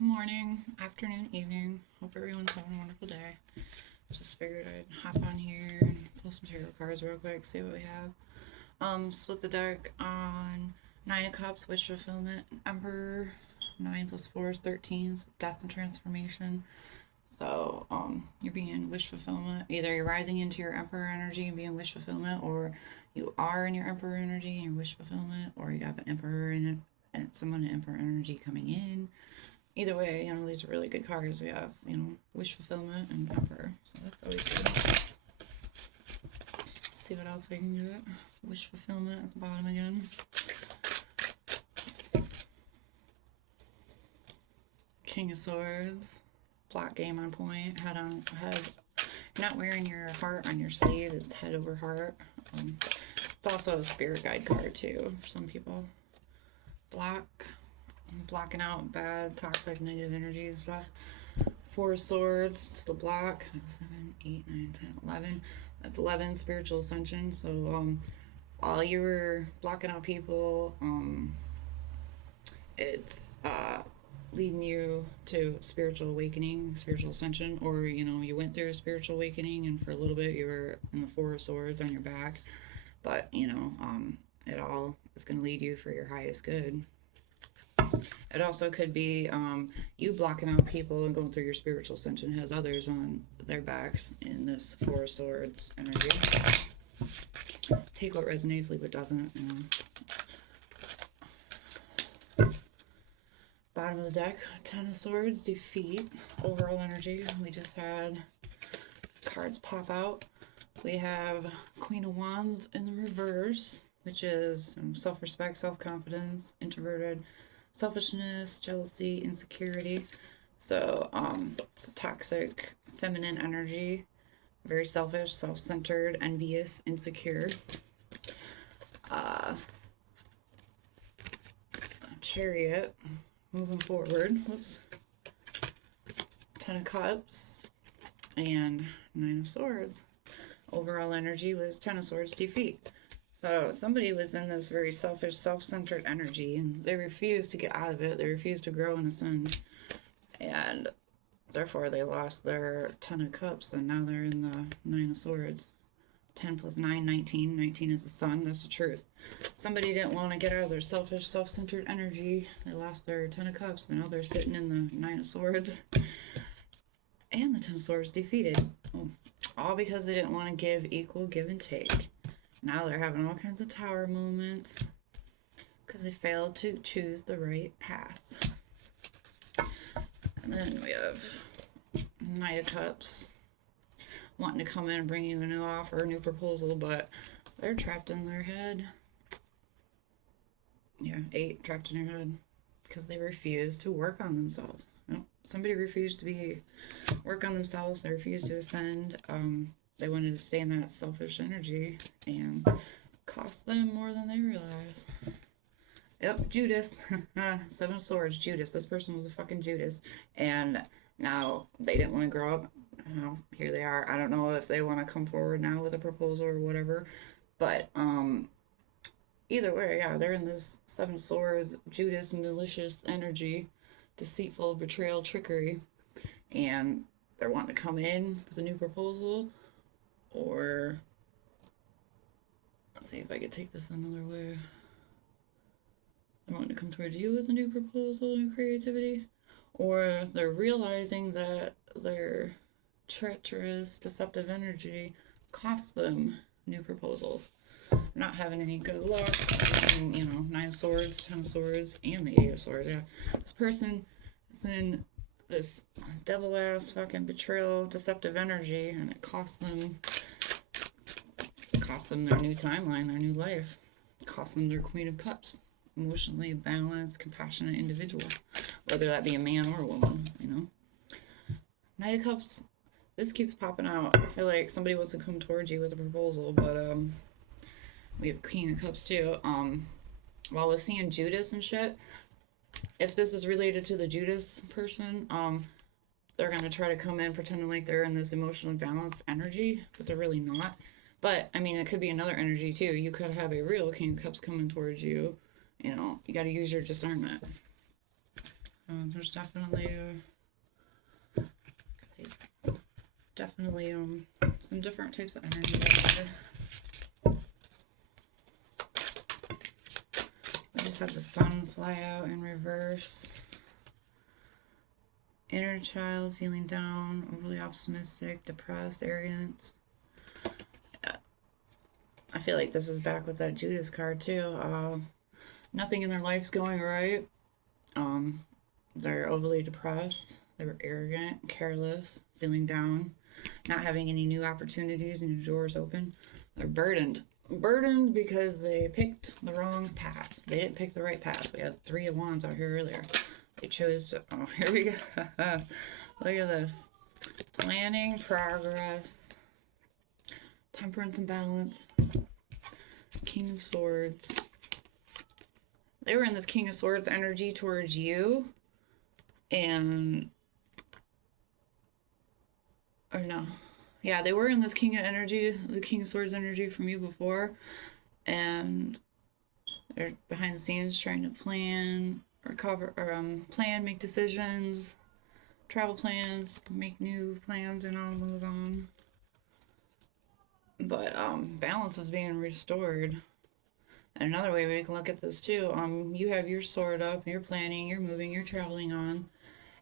Morning, afternoon, evening. Hope everyone's having a wonderful day. Just figured I'd hop on here and pull some tarot cards real quick, see what we have. Split the deck on Nine of Cups, Wish Fulfillment, Emperor, 9 plus 4 is 13, so death and transformation. So, you're being wish fulfillment. Either you're rising into your Emperor energy and being wish fulfillment, or you are in your Emperor energy and your wish fulfillment, or you have an Emperor in it and someone in Emperor energy coming in. Either way, these are really good cards. We have, wish fulfillment and Emperor. So that's always good. Let's see what else we can get. Wish fulfillment at the bottom again. King of Swords. Black game on point. Head. You're not wearing your heart on your sleeve. It's head over heart. It's also a spirit guide card too for some people. Black. Blocking out bad, toxic, negative energy and stuff. Four of Swords, it's the black. 7, 8, 9, 10, 11. That's 11 spiritual ascension. So while you were blocking out people, it's leading you to spiritual awakening, spiritual ascension, or you went through a spiritual awakening and for a little bit you were in the Four of Swords on your back, but it all is going to lead you for your highest good. It also could be you blocking out people and going through your spiritual ascension has others on their backs in this Four of Swords energy. Take what resonates, leave what doesn't. Bottom of the deck, Ten of Swords, defeat, overall energy. We just had cards pop out. We have Queen of Wands in the reverse, which is self-respect, self-confidence, introverted, selfishness, jealousy, insecurity. So it's a toxic feminine energy, very selfish, self-centered, envious, insecure. Chariot, moving forward. Whoops. Ten of Cups and Nine of Swords. Overall energy was Ten of Swords, defeat. So somebody was in this very selfish, self-centered energy, and they refused to get out of it. They refused to grow and ascend, and therefore they lost their Ten of Cups, and now they're in the Nine of Swords. 10 plus 9, 19. 19 is the sun. That's the truth. Somebody didn't want to get out of their selfish, self-centered energy. They lost their Ten of Cups, and now they're sitting in the Nine of Swords, and the Ten of Swords defeated. All because they didn't want to give equal give and take. Now they're having all kinds of tower moments because they failed to choose the right path. And then we have Knight of Cups wanting to come in and bring you a new offer, a new proposal, but they're trapped in their head. Yeah, 8 trapped in their head because they refused to work on themselves. Somebody refused to work on themselves. They refused to ascend. They wanted to stay in that selfish energy and cost them more than they realized. Yep, Judas. 7 of Swords, Judas. This person was a fucking Judas. And now they didn't want to grow up. Here they are. I don't know if they want to come forward now with a proposal or whatever. But either way, yeah, they're in this 7 of Swords, Judas, malicious energy, deceitful, betrayal, trickery. And they're wanting to come in with a new proposal. Or let's see if I could take this another way. They're wanting to come towards you with a new proposal, new creativity, or they're realizing that their treacherous, deceptive energy costs them new proposals. They're not having any good luck. And, 9 of Swords, 10 of Swords, and the 8 of Swords. Yeah, this person is in this devil ass fucking betrayal, deceptive energy, and it costs them their new timeline, their new life. It costs them their Queen of Cups, emotionally balanced, compassionate individual, whether that be a man or a woman. Knight of Cups, this keeps popping out. I feel like somebody wants to come towards you with a proposal, but we have Queen of Cups too. While we're seeing Judas and shit, if this is related to the Judas person, they're going to try to come in pretending like they're in this emotionally balanced energy, but they're really not. But, it could be another energy too. You could have a real King of Cups coming towards you. You got to use your discernment. There's definitely some different types of energy there. We just have the sun fly out in reverse. Inner child feeling down, overly optimistic, depressed, arrogant. I feel like this is back with that Judas card too. Nothing in their life's going right. They're overly depressed. They were arrogant, careless, feeling down, not having any new opportunities, new doors open. They're burdened. Burdened because they picked the wrong path. They didn't pick the right path. We had 3 of Wands out here earlier. They chose to, oh, here we go. Look at this. Planning, progress, temperance and balance, King of Swords. They were in this King of Swords energy towards you. And, or no. Yeah, they were in this King of energy, the King of Swords energy from you before. And they're behind the scenes trying to plan, plan, make decisions, travel plans, make new plans, and I'll move on. But balance is being restored. And another way we can look at this too, you have your sword up, you're planning, you're moving, you're traveling on,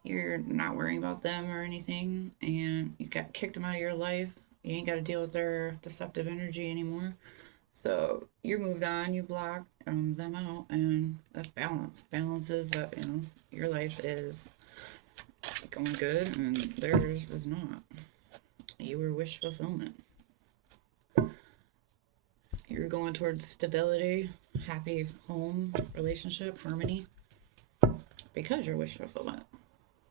you're not worrying about them or anything, and you got kicked them out of your life. You ain't got to deal with their deceptive energy anymore. So you're moved on, you block them out, and that's balance. Balance is that, you know, your life is going good and theirs is not. You were wish fulfillment. You're going towards stability, happy home, relationship, harmony, because you're wish fulfillment.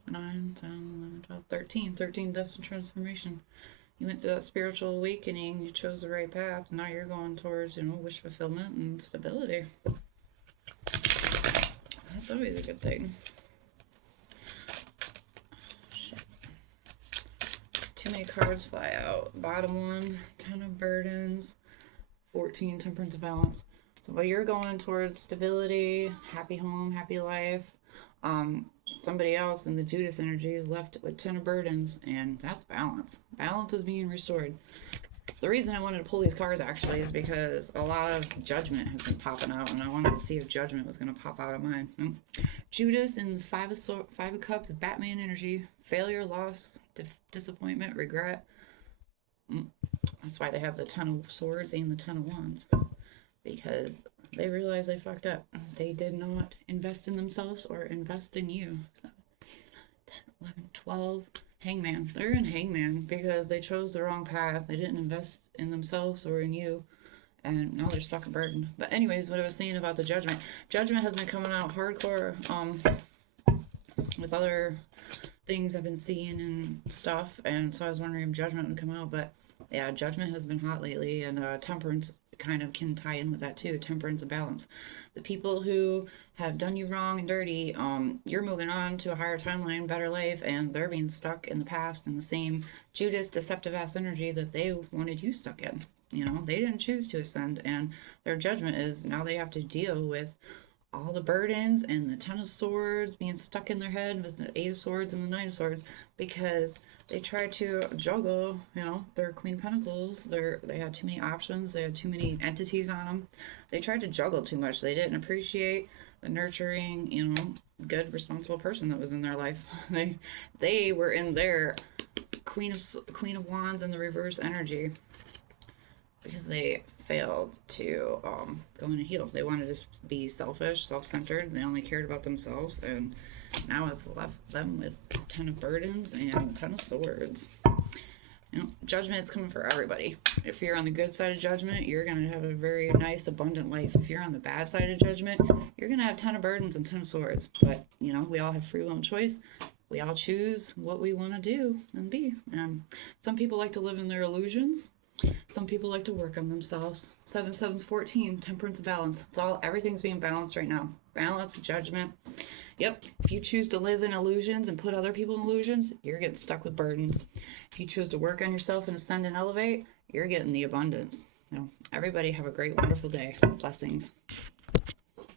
9, 10, 11, 12, 13. 13 destined transformation. You went through that spiritual awakening, you chose the right path, now you're going towards, you know, wish fulfillment and stability. That's always a good thing. Shit. Too many cards fly out. Bottom one, 10 of burdens, 14, temperance and balance. So while you're going towards stability, happy home, happy life, somebody else in the Judas energy is left with 10 of burdens, and that's balance. Balance is being restored. The reason I wanted to pull these cards actually is because a lot of judgment has been popping out, and I wanted to see if judgment was going to pop out of mine. Judas and 5 of Cups, Batman energy, failure, loss, disappointment, regret. That's why they have the 10 of Swords and the 10 of Wands, because they realize they fucked up. They did not invest in themselves or invest in you. So 10, 11, 12, Hangman. They're in Hangman because they chose the wrong path. They didn't invest in themselves or in you, and now they're stuck in burden. But anyways, what I was saying about the Judgment. Judgment has been coming out hardcore with other things I've been seeing and stuff, and so I was wondering if Judgment would come out. But yeah, Judgment has been hot lately, and Temperance kind of can tie in with that too. Temperance and balance. The people who have done you wrong and dirty, you're moving on to a higher timeline, better life, and they're being stuck in the past in the same Judas deceptive ass energy that they wanted you stuck in. You know, they didn't choose to ascend, and their judgment is now they have to deal with all the burdens and the 10 of Swords being stuck in their head with the 8 of Swords and the 9 of Swords, because they tried to juggle, you know, their Queen of Pentacles. They had too many options. They had too many entities on them. They tried to juggle too much. They didn't appreciate the nurturing, you know, good, responsible person that was in their life. They were in their Queen of Wands in the reverse energy because they failed to go in and heal. They wanted to be selfish, self-centered. They only cared about themselves, and now it's left them with 10 of burdens and 10 of swords. You know, judgment is coming for everybody. If you're on the good side of judgment, you're going to have a very nice, abundant life. If you're on the bad side of judgment, you're going to have 10 of burdens and 10 of swords. But, you know, we all have free will and choice. We all choose what we want to do and be. Some people like to live in their illusions. Some people like to work on themselves. 7, 7, 14, temperance, balance. It's all, everything's being balanced right now. Balance, judgment. Yep, if you choose to live in illusions and put other people in illusions, you're getting stuck with burdens. If you choose to work on yourself and ascend and elevate, you're getting the abundance. You know, everybody have a great, wonderful day. Blessings.